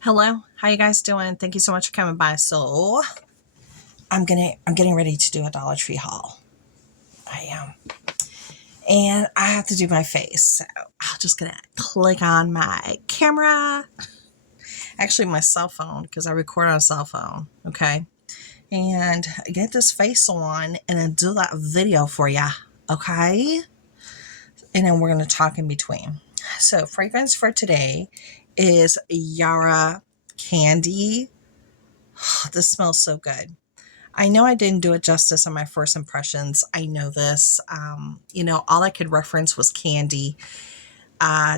Hello, how you guys doing? Thank you so much for coming by. So I'm getting ready to do a Dollar Tree haul. I am. And I have to do my face. So I'm just gonna click on my camera. Actually my cell phone, because I record on a cell phone. Okay. And get this face on and then do that video for ya. Okay. And then we're gonna talk in between. So fragrance for today is Yara Candy. This smells so good. I know I didn't do it justice on my first impressions. I know this. All I could reference was candy.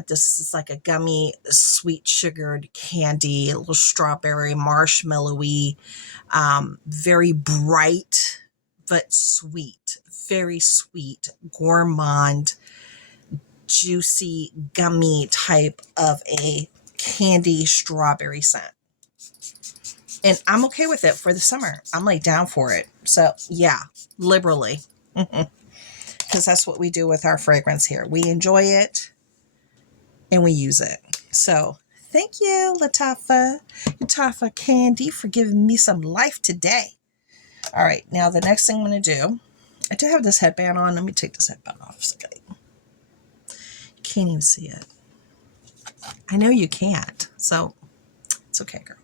This is like a gummy, sweet sugared candy, a little strawberry, marshmallowy, very bright, but sweet, very sweet, gourmand, juicy, gummy type of a candy strawberry scent. And I'm okay with it for the summer. I'm like down for it. So yeah, liberally. Because that's what we do with our fragrance here. We enjoy it and we use it. So thank you, Latafa Candy, for giving me some life today. All right, now the next thing I'm going to do, I do have this headband on. Let me take this headband off a second. You can't even see it. I know you can't. So it's okay, girl.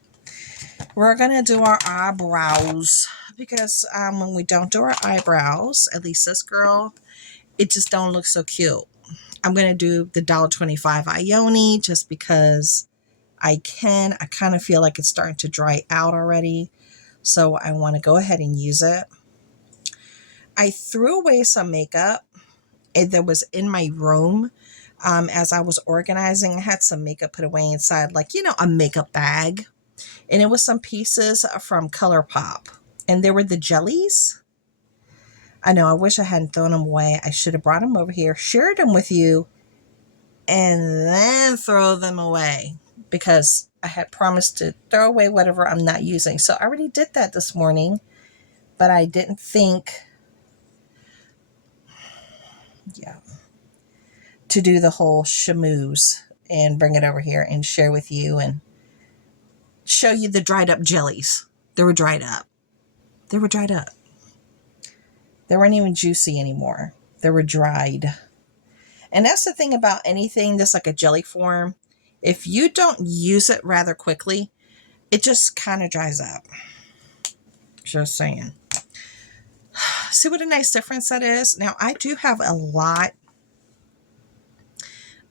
We're going to do our eyebrows because when we don't do our eyebrows, at least this girl, it just don't look so cute. I'm going to do the $1.25 Ione just because I can. I kind of feel like it's starting to dry out already. So I want to go ahead and use it. I threw away some makeup that was in my room. As I was organizing, I had some makeup put away inside, like, a makeup bag. And it was some pieces from ColourPop. And there were the jellies. I know, I wish I hadn't thrown them away. I should have brought them over here, shared them with you, and then throw them away. Because I had promised to throw away whatever I'm not using. So I already did that this morning. But I didn't think, to do the whole schmooze and bring it over here and share with you and show you the dried up jellies. They were dried up. They were dried up. They weren't even juicy anymore. They were dried. And that's the thing about anything that's like a jelly form. If you don't use it rather quickly, it just kind of dries up. Just saying. See what a nice difference that is? Now, I do have a lot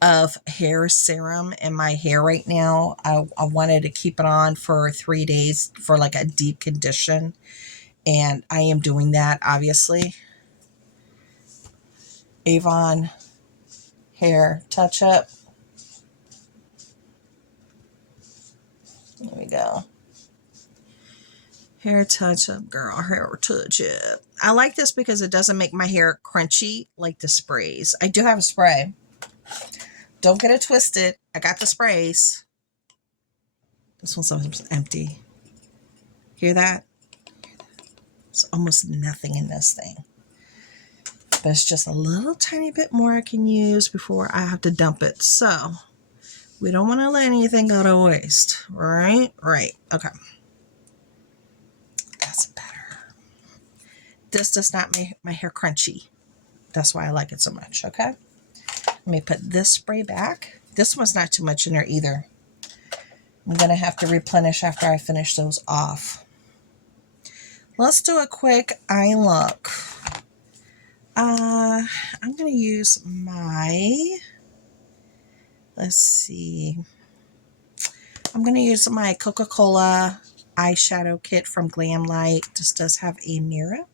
of hair serum in my hair right now. I wanted to keep it on for 3 days for like a deep condition. And I am doing that, obviously. Avon Hair Touch Up. There we go. Hair Touch Up, girl. Hair Touch Up. I like this because it doesn't make my hair crunchy like the sprays. I do have a spray. Don't get it twisted. I got the sprays. This one's almost empty. Hear that? There's almost nothing in this thing. But it's just a little tiny bit more I can use before I have to dump it. So we don't want to let anything go to waste. Right? Right. Okay. That's better. This does not make my hair crunchy. That's why I like it so much. Okay. Let me put this spray back. This one's not too much in there either. I'm going to have to replenish after I finish those off. Let's do a quick eye look. I'm going to use my, let's see. I'm going to use my Coca-Cola eyeshadow kit from Glamlight. This does have a mirror.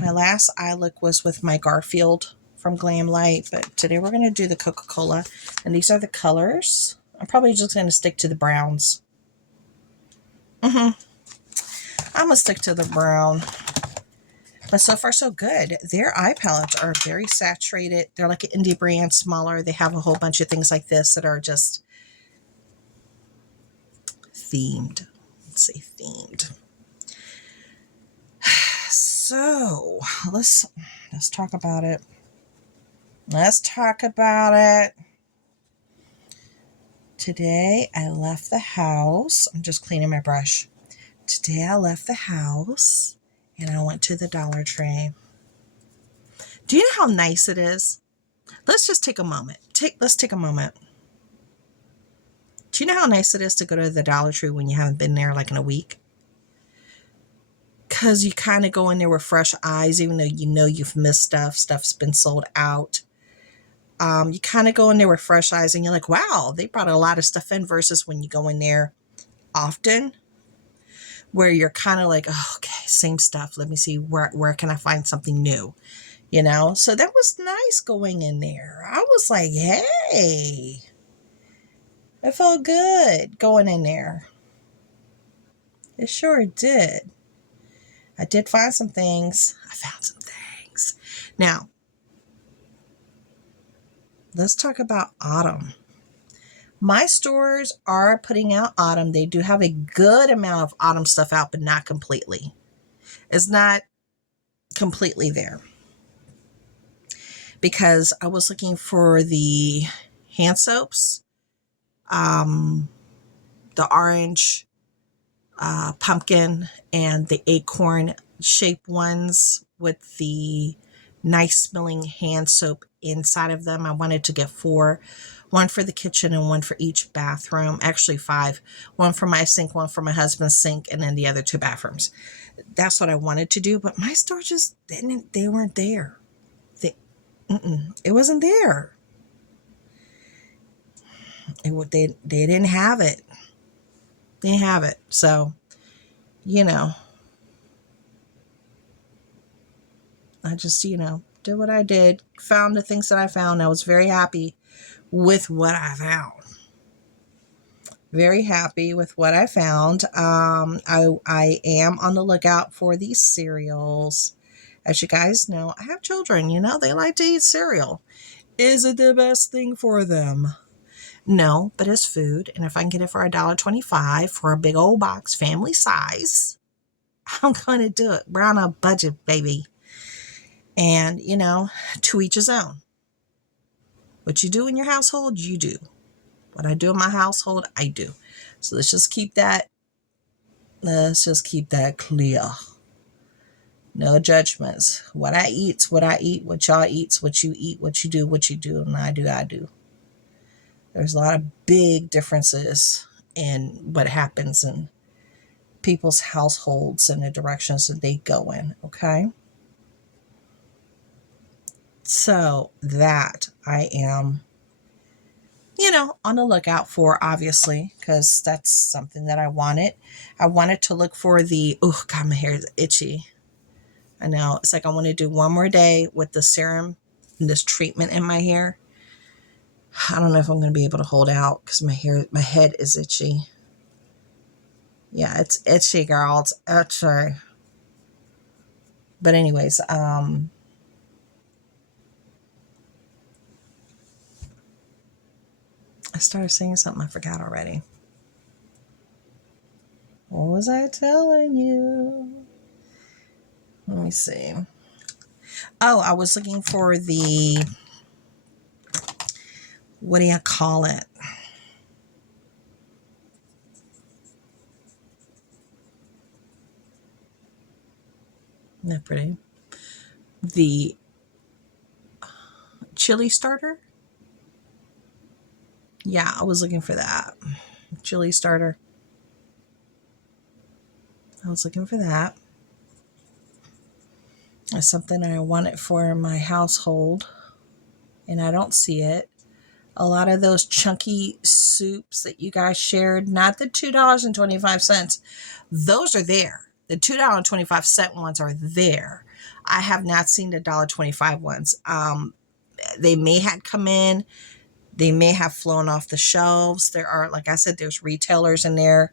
My last eye look was with my Garfield from Glamlight, but today we're going to do the Coca-Cola. And these are the colors. I'm probably just going to stick to the browns. I'm going to stick to the brown. But so far, so good. Their eye palettes are very saturated. They're like an indie brand, smaller. They have a whole bunch of things like this that are just themed. Let's say themed. So let's talk about it. Let's talk about it. Today I left the house. I'm just cleaning my brush. Today I left the house and I went to the Dollar Tree. Do you know how nice it is? Let's just take a moment. Let's take a moment. Do you know how nice it is to go to the Dollar Tree when you haven't been there like in a week? Because you kind of go in there with fresh eyes, even though you know you've missed stuff. Stuff's been sold out. You kind of go in there with fresh eyes and you're like, wow, they brought a lot of stuff in versus when you go in there often where you're kind of like, oh, okay, same stuff. Let me see where can I find something new, you know? So that was nice going in there. I was like, hey, it felt good going in there. It sure did. I did find some things. I found some things. Now, let's talk about autumn. My stores are putting out autumn. They do have a good amount of autumn stuff out, but not completely. It's not completely there. Because I was looking for the hand soaps, the orange, pumpkin, and the acorn shaped ones with the nice smelling hand soap inside of them. I wanted to get 4, one for the kitchen and one for each bathroom. Actually 5, one for my sink, one for my husband's sink, and then the other 2 bathrooms. That's what I wanted to do, but my store just they weren't there. It wasn't there. They didn't have it. They didn't have it. So, you know, I just, did what I did, found the things that I found. I was very happy with what I found. Very happy with what I found. I am on the lookout for these cereals. As you guys know, I have children, they like to eat cereal. Is it the best thing for them? No, but it's food. And if I can get it for $1.25 for a big old box, family size, I'm going to do it. We're on a budget, baby. And, to each his own. What you do in your household, you do. What I do in my household, I do. So let's just keep that clear. No judgments. What I eat's what I eat. What y'all eats, what you eat, what you do, and I do. There's a lot of big differences in what happens in people's households and the directions that they go in, okay? So that I am, on the lookout for, obviously, because that's something that I wanted. I wanted to look for oh God, my hair is itchy. I know. It's like I want to do one more day with the serum and this treatment in my hair. I don't know if I'm going to be able to hold out because my head is itchy. Yeah, it's itchy, girl. It's itchy. But anyways, I started saying something I forgot already. What was I telling you? Let me see. Oh, I was looking for what do you call it? Isn't that pretty? The chili starter. Yeah, I was looking for that. Chili starter. I was looking for that. It's something I wanted for my household, and I don't see it. A lot of those chunky soups that you guys shared, not the $2.25, those are there. The $2.25 ones are there. I have not seen the $1.25 ones. They may have come in. They may have flown off the shelves. There are, like I said, there's retailers in there,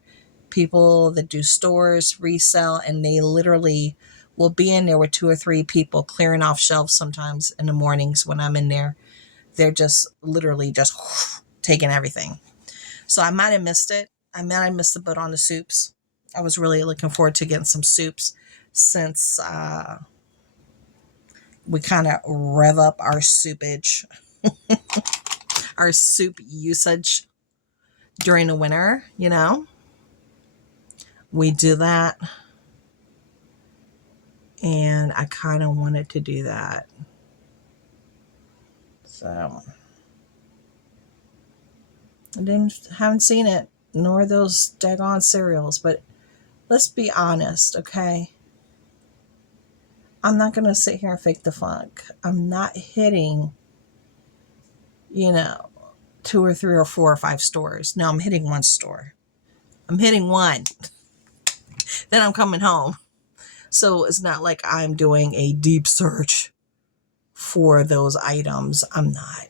people that do stores, resell, and they literally will be in there with 2 or 3 people clearing off shelves sometimes in the mornings when I'm in there. They're just literally just taking everything. So I might have missed it. I might have missed the boat on the soups. I was really looking forward to getting some soups since we kind of rev up our soupage, our soup usage. during the winter, you know. We do that. And I kind of wanted to do that. So haven't seen it, nor those daggone cereals. But let's be honest, okay? I'm not going to sit here and fake the funk. I'm not hitting, you know, 2 or 3 or 4 or 5 stores. No, I'm hitting one store. I'm hitting one. Then I'm coming home. So it's not like I'm doing a deep search for those items. I'm not.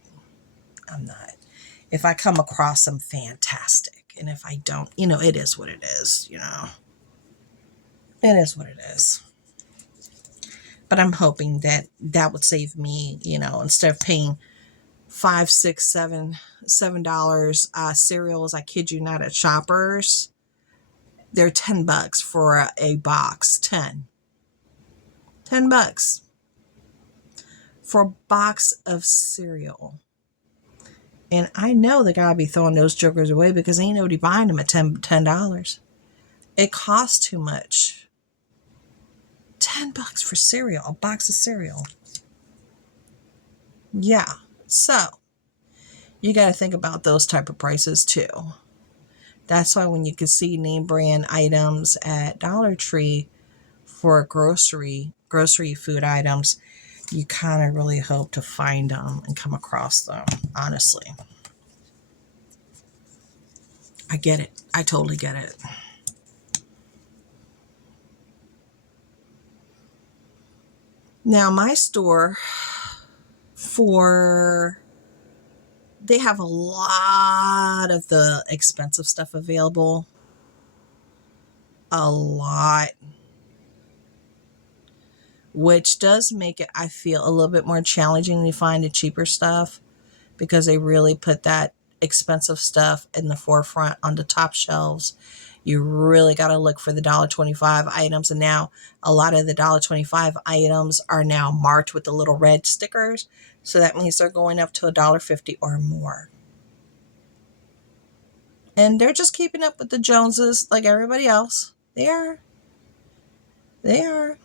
If I come across them, fantastic. And if I don't, you know, it is what it is, you know. It is what it is. But I'm hoping that that would save me, you know, instead of paying $5, $6, $7 cereals, I kid you not, at Shoppers, they're $10 for a box. $10 for a box of cereal. And I know they gotta be throwing those jokers away because ain't nobody buying them at $10. It costs too much. $10 for cereal, a box of cereal. Yeah. So you got to think about those type of prices too. That's why when you can see name brand items at Dollar Tree for grocery food items, you kind of really hope to find them and come across them, honestly. I get it. I totally get it. Now, my store, they have a lot of the expensive stuff available. A lot. Which does make it, I feel, a little bit more challenging to find the cheaper stuff because they really put that expensive stuff in the forefront on the top shelves. You really got to look for the $1.25 items. And now a lot of the $1.25 items are now marked with the little red stickers. So that means they're going up to $1.50 or more. And they're just keeping up with the Joneses like everybody else. They are. They're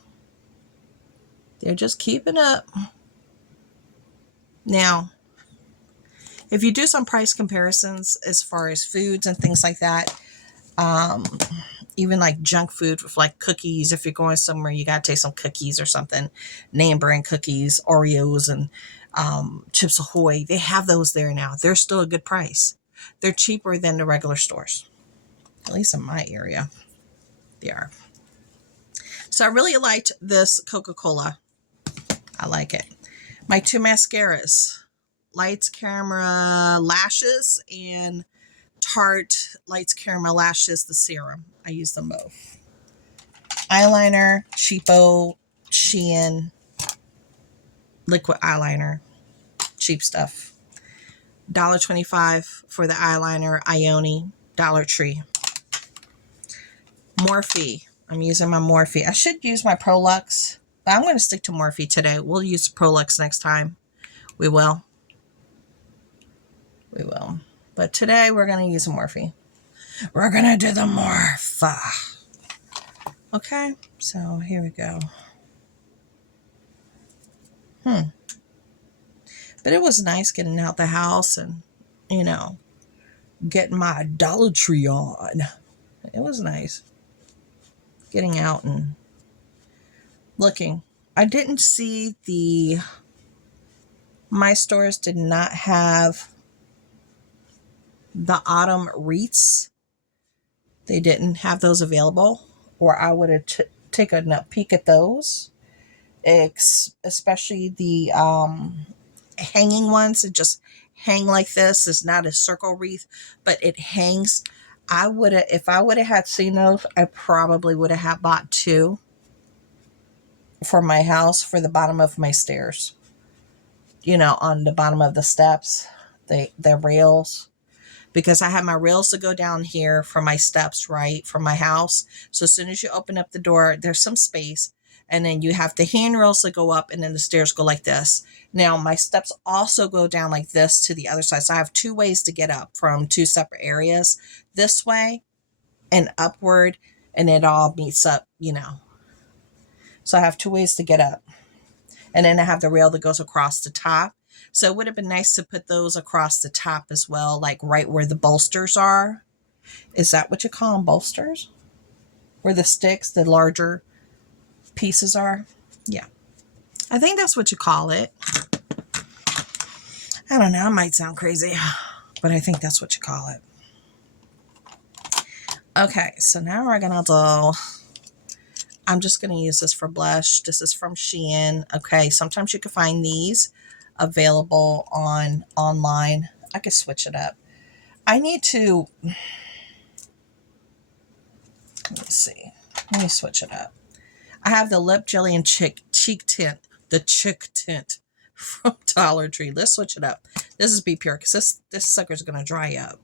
just keeping up. Now, if you do some price comparisons as far as foods and things like that, even like junk food with like cookies, if you're going somewhere, you got to take some cookies or something, name brand cookies, Oreos and Chips Ahoy. They have those there now. They're still a good price. They're cheaper than the regular stores, at least in my area. They are. So I really liked this Coca-Cola. I like it. My 2 mascaras, Lights Camera Lashes and Tarte Lights Camera Lashes, the serum. I use them both. Eyeliner, cheapo, Shein, liquid eyeliner, cheap stuff. $1.25 for the eyeliner, Ione, Dollar Tree. Morphe. I'm using my Morphe. I should use my Prolux, but I'm going to stick to Morphe today. We'll use Prolux next time. We will. But today we're going to use a Morphe. We're going to do the Morphe. Okay, so here we go. But it was nice getting out the house and, you know, getting my Dollar Tree on. It was nice getting out and looking. I didn't see my stores did not have the autumn wreaths. They didn't have those available, or I would have taken a peek at those. Especially the hanging ones that just hang like this. It's not a circle wreath, but it hangs. If I would have had seen those, I probably would have bought 2 for my house for the bottom of my stairs. You know, on the bottom of the steps, the rails. Because I have my rails to go down here for my steps, right, from my house. So as soon as you open up the door, there's some space. And then you have the handrails that go up, and then the stairs go like this. Now my steps also go down like this to the other side. So I have 2 ways to get up from 2 separate areas, this way and upward, and it all meets up, you know. So I have 2 ways to get up. And then I have the rail that goes across the top. So it would have been nice to put those across the top as well, like right where the bolsters are. Is that what you call them, bolsters? Where the sticks, the larger pieces are? Yeah. I think that's what you call it. I don't know. It might sound crazy, but I think that's what you call it. Okay, so now we're going to do... I'm just going to use this for blush. This is from Shein. Okay, sometimes you can find these available online. I could switch it up. I need to... Let me see. Let me switch it up. I have the Lip Jelly and cheek tint. The chick tint from Dollar Tree. Let's switch it up. This is Be Pure because this sucker is going to dry up.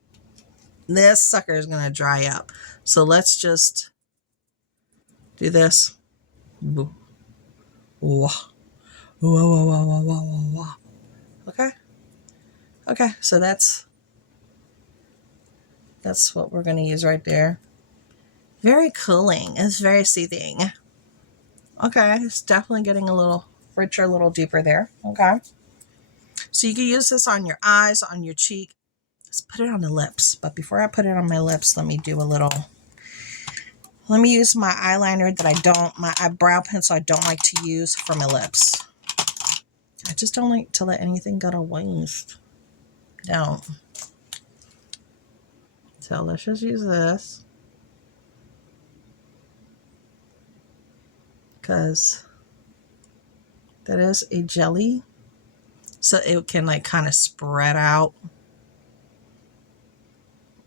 This sucker is going to dry up. So let's just do this. Whoa. Whoa, whoa, whoa, whoa, whoa, whoa. Okay. Okay, so that's what we're going to use right there. Very cooling. It's very soothing. Okay, it's definitely getting a little richer, a little deeper there. Okay. So you can use this on your eyes, on your cheek. Let's put it on the lips. But before I put it on my lips, let me use my eyeliner that my eyebrow pencil I don't like to use for my lips. I just don't like to let anything go to waste. Don't. So let's just use this. Because that is a jelly. So it can like kind of spread out.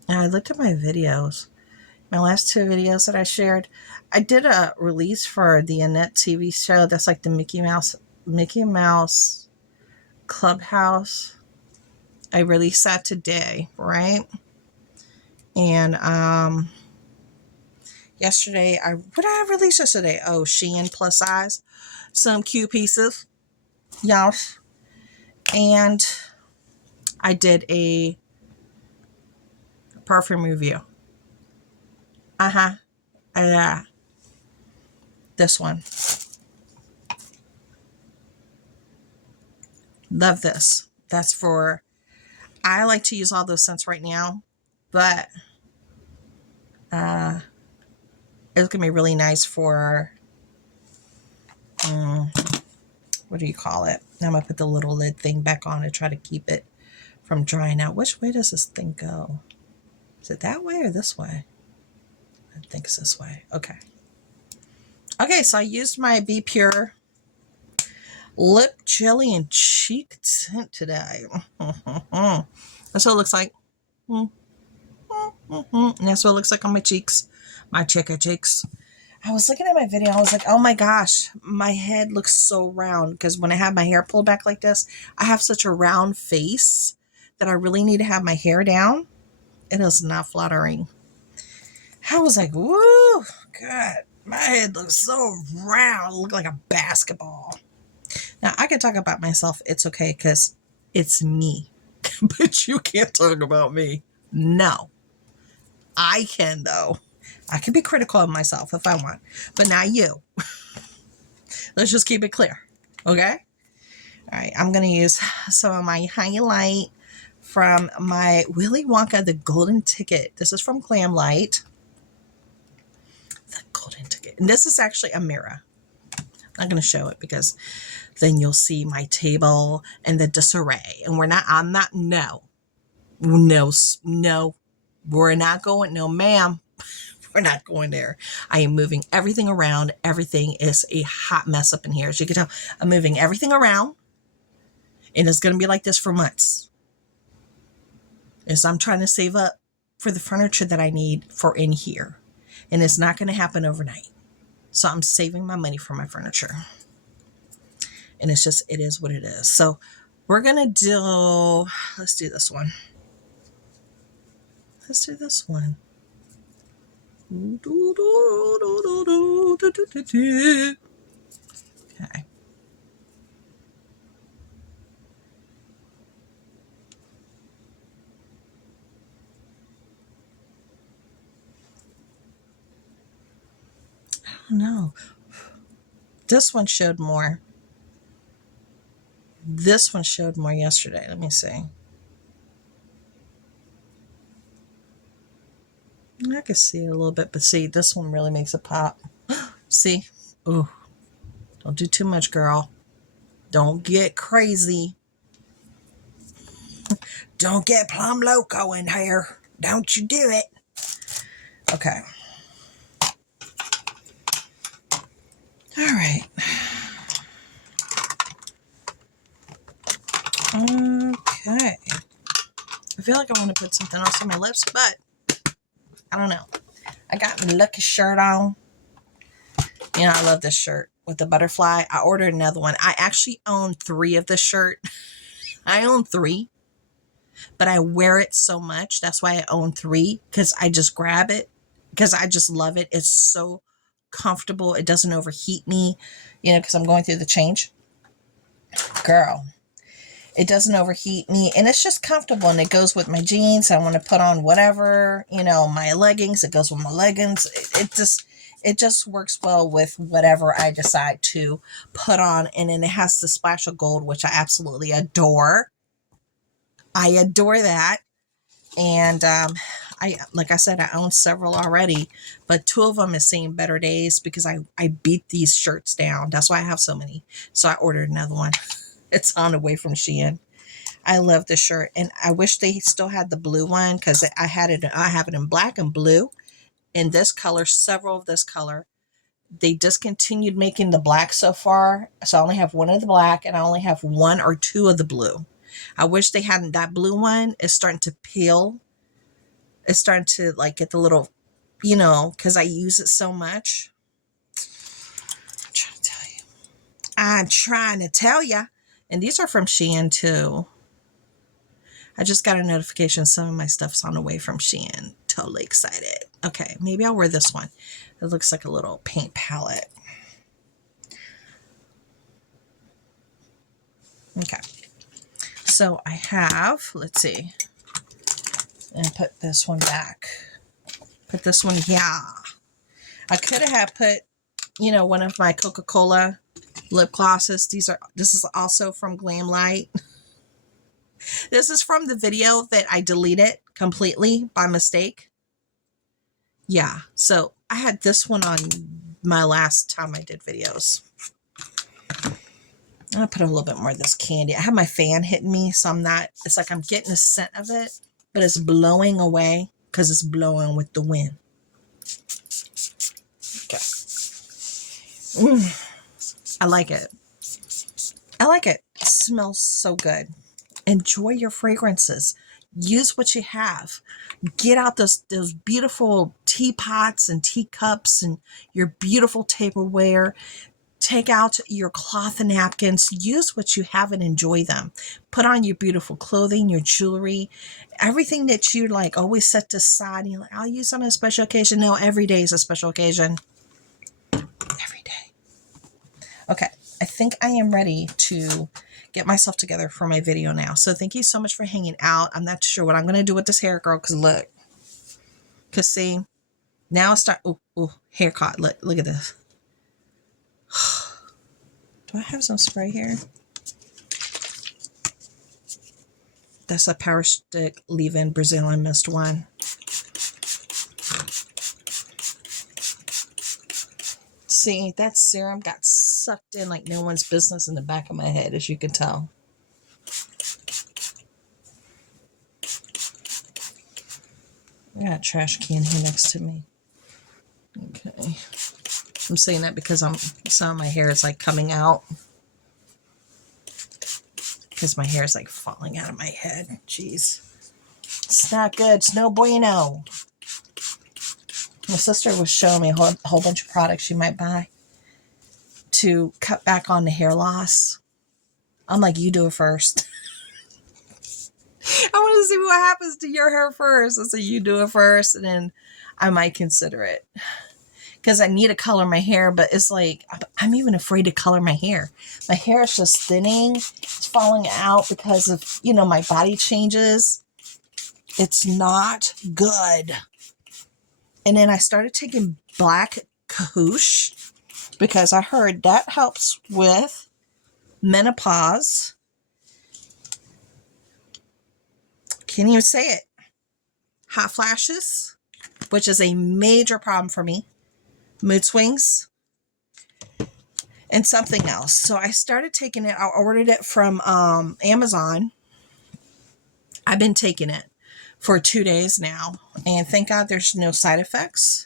And I looked at my videos. My last 2 videos that I shared. I did a release for the Annette TV show. That's like the Mickey Mouse Clubhouse. I released that today, right? And yesterday, what did I release yesterday? Oh, Shein plus size. Some cute pieces. Yes. And I did a perfume review. Yeah. This one. Love this. That's for... I like to use all those scents right now. But it's going to be really nice for... what do you call it? Now I'm going to put the little lid thing back on and try to keep it from drying out. Which way does this thing go? Is it that way or this way? I think it's this way. Okay. Okay, so I used my Be Pure Lip Jelly and Cheek Tint today. That's what it looks like. And that's what it looks like on my cheeks. My cheeks. I was looking at my video. I was like, oh my gosh, my head looks so round. Because when I have my hair pulled back like this, I have such a round face that I really need to have my hair down. It is not flattering. I was like, woo, God, my head looks so round. It looked like a basketball. Now, I can talk about myself. It's okay because it's me. But you can't talk about me. No. I can, though. I can be critical of myself if I want. But not you. Let's just keep it clear. Okay? All right. I'm going to use some of my highlight from my Willy Wonka, the Golden Ticket. This is from Glam Light. The Golden Ticket. And this is actually a mirror. I'm not going to show it because then you'll see my table and the disarray. And we're not, no, we're not going, no ma'am, we're not going there. I am moving everything around. Everything is a hot mess up in here. As you can tell, I'm moving everything around and it's going to be like this for months. As I'm trying to save up for the furniture that I need for in here. And it's not going to happen overnight. So I'm saving my money for my furniture. And it's just, it is what it is. So we're going to do, let's do this one. Let's do this one. don't know. This one showed more. This one showed more yesterday. Let me see. I can see it a little bit, but see, this one really makes it pop. See? Oh, don't do too much, girl. Don't get crazy. Don't get plum loco in here. Don't you do it. Okay. All right. Okay. I feel like I want to put something else on my lips, but I don't know. I got my lucky shirt on. You know, I love this shirt with the butterfly. I ordered another one. I actually own 3 of this shirt. I own 3, but I wear it so much. That's why I own 3, because I just grab it because I just love it. It's so comfortable. It doesn't overheat me, you know, because I'm going through the change. Girl, it doesn't overheat me, and it's just comfortable, and it goes with my jeans. I want to put on whatever, you know, my leggings. It goes with my leggings. It just works well with whatever I decide to put on. And then it has the splash of gold, which I absolutely adore. I adore that. And like I said, I own several already, but 2 of them is seeing better days because I beat these shirts down. That's why I have so many. So I ordered another one. It's on the way from Shein. I love this shirt, and I wish they still had the blue one, because I have it in black and blue, in this color, several of this color. They discontinued making the black so far, so I only have 1 of the black, and I only have 1 or 2 of the blue. I wish they hadn't. That blue one is starting to peel. It's starting to like get the little, you know, because I use it so much. I'm trying to tell you. And these are from Shein too. I just got a notification some of my stuff's on the way from Shein. Totally excited. Okay, maybe I'll wear this one. It looks like a little paint palette. Okay. So I have, let's see. And put this one back. Put this one here. I could have put, you know, one of my Coca-Cola lip glosses. This is also from Glamlight. This is from the video that I deleted completely by mistake. Yeah, so I had this one on my last time I did videos. I'll put a little bit more of this candy. I have my fan hitting me, so I'm not, it's like I'm getting a scent of it, but it's blowing away because it's blowing with the wind. Okay. I like it. I like it. It smells so good. Enjoy your fragrances. Use what you have. Get out those beautiful teapots and teacups and your beautiful tableware. Take out your cloth and napkins. Use what you have and enjoy them. Put on your beautiful clothing, your jewelry, everything that you like always set aside. And you're like, I'll use on a special occasion. No, every day is a special occasion. Every day. Okay, I think I am ready to get myself together for my video now. So thank you so much for hanging out. I'm not sure what I'm going to do with this hair, girl, because look. Because see, now it's start, oh, hair caught. Look at this. Do I have some spray here? That's a Power Stick Leave-In Brazilian Mist one. See, that serum got sucked in like no one's business in the back of my head, as you can tell. I got a trash can here next to me. Okay. I'm saying that because some of my hair is like coming out. Because my hair is like falling out of my head. Jeez. It's not good. It's no bueno. My sister was showing me a whole bunch of products you might buy to cut back on the hair loss. I'm like, you do it first. I want to see what happens to your hair first. I say, you do it first, and then I might consider it. Because I need to color my hair, but it's like, I'm even afraid to color my hair. My hair is just thinning. It's falling out because of, you know, my body changes. It's not good. And then I started taking black Kahoosh, because I heard that helps with menopause. Can't even say it. Hot flashes, which is a major problem for me. Mood swings. And something else. So I started taking it. I ordered it from Amazon. I've been taking it for 2 days now. And thank God there's no side effects.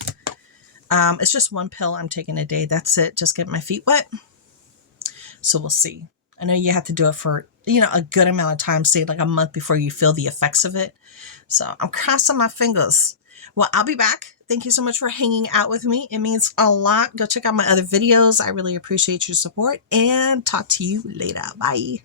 It's just one pill I'm taking a day. That's it. Just get my feet wet. So we'll see. I know you have to do it for, a good amount of time, say like a month before you feel the effects of it. So I'm crossing my fingers. Well, I'll be back. Thank you so much for hanging out with me. It means a lot. Go check out my other videos. I really appreciate your support and talk to you later. Bye.